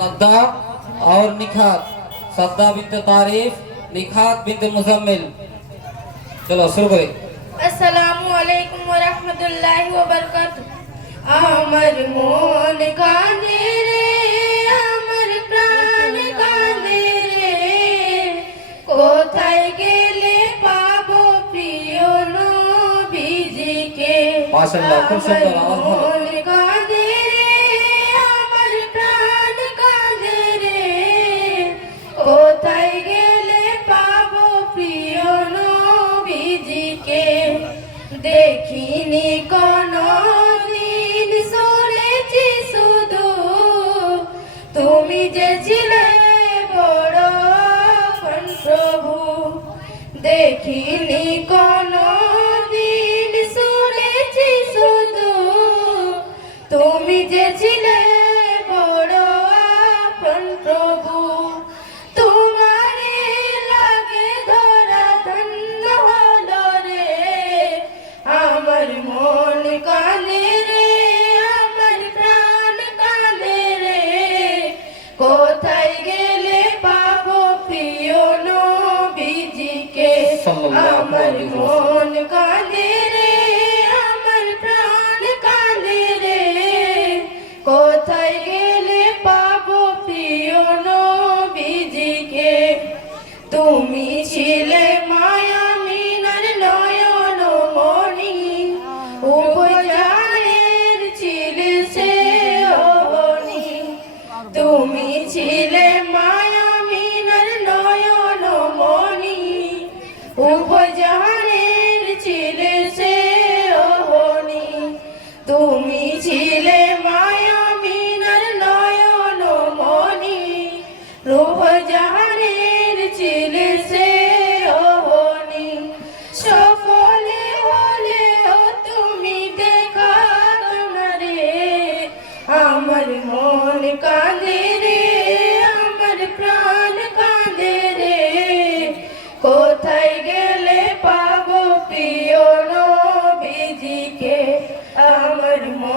सद्दा और निखात सद्दा बिनते तारीफ निखात बिनते मुजम्मिल चलो शुरू करें আসসালামু আলাইকুম ওয়া রাহমাতুল্লাহি ওয়া বারাকাতুহু আমার মন কাঁদে রে আমার প্রাণ কাঁদে রে কোথায় গেলে পাবো প্রিয় নবীজিকে মাশাআল্লাহ, খুব সুন্দর, আওয়াজ ভালো। নবীজিকে দেখিনি কোনো দিন শুনেছি শুধু তুমি যে ছিলে বড় প্রভু, দেখিনি কোনো দিন শুনেছি শুধু তুমি যে ছিলে বড় প্রভু। আমার মন কাঁদে প্রাণ রে। কোথায় গেলে তুমি ছিলে মায়া মিনার নয়ন মণি উপজানের তুমি ছিলে মায়া মিনার উপজানের ছিলে মায়া মিনার নয়ন মণি রূপজাহানের ছিলে সে অহনি। সকলে হলেও তুমি দেখা তোমারে। আমার মন কাঁদে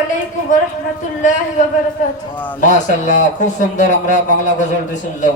আলাইকুম ওয়া রাহমাতুল্লাহি ওয়া বারাকাতুহু মাশাআল্লাহ খুব সুন্দর আমরা বাংলা গজলটি শুনলাম